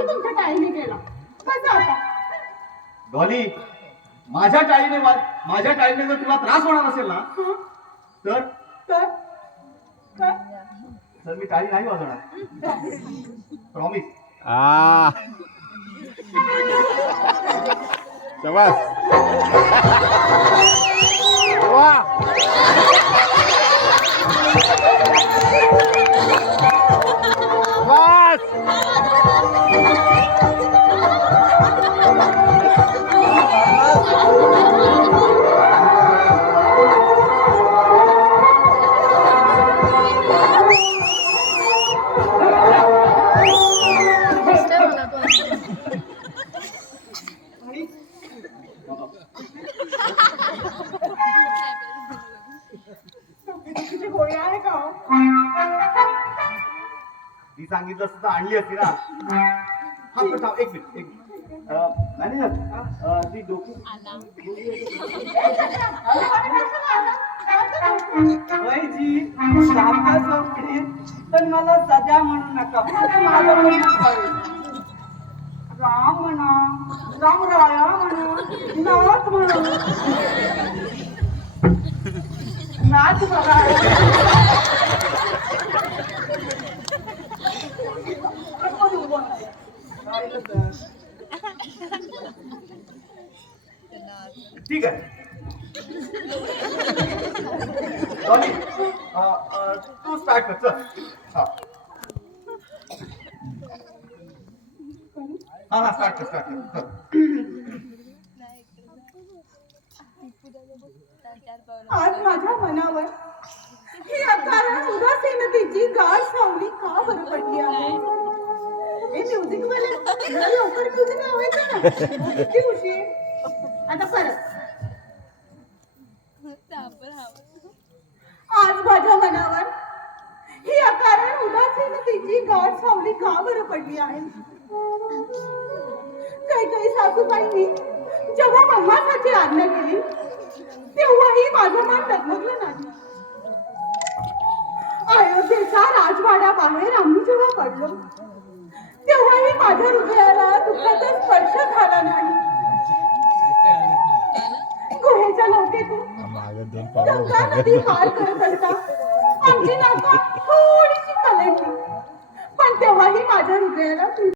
आधी तुमच्या टाळीने केला. कसा आता? डॉली, माझ्या टाळीने जर तुला त्रास होणार असेल ना हं? तर तर तर तर मी टाळी नाही वाजवणार. प्रॉमिस. शाबास. वाह. बस. तुझी गोळी आहे का हो? ती सांगितलं असतं तर आणली असती ना. हा पण थांब, एक मिनिट. मॅनेजर, ती डोकी वयजी शांता झोपली पण मला सजा म्हणू नका. माझं म्हणणं कळेल. राम म्हणा, राम राया म्हणा, नाथ म्हणा, नाथ बघा. पण उभं नाही. राहिलं तर. ठीक आहे. डॉली, तू स्टार्ट कर. चल. हा स्टार्ट कर. चल. आज माझ्या मनावर ही अकारण उदासीनतेची गाढ सावली का बरं पडली आहे? हे म्युझिक वाले जरा लवकर म्युझिक लावायचं ना. किती उशीर. आता परत. आज माझ्या मनावर ही अकारण उदासीनतेची गाढ सावली का बरं पडली आहे? काही सासूबाईंनी जेव्हा मम्मासाठी आज्ञा केली तेव्हाही माझं मन डगमगलं नाही. अयोध्येच्या राजवाड्याबाहेर आम्ही जेव्हा पडलो तेव्हाही माझ्या हृदयाला दुःखाचा स्पर्श झाला नाही. गुहेच्या नौकेतून गंगा नदी पार करत असता आमची नौका थोडीशी कलंडली, पण तेव्हाही माझ्या हृदयाला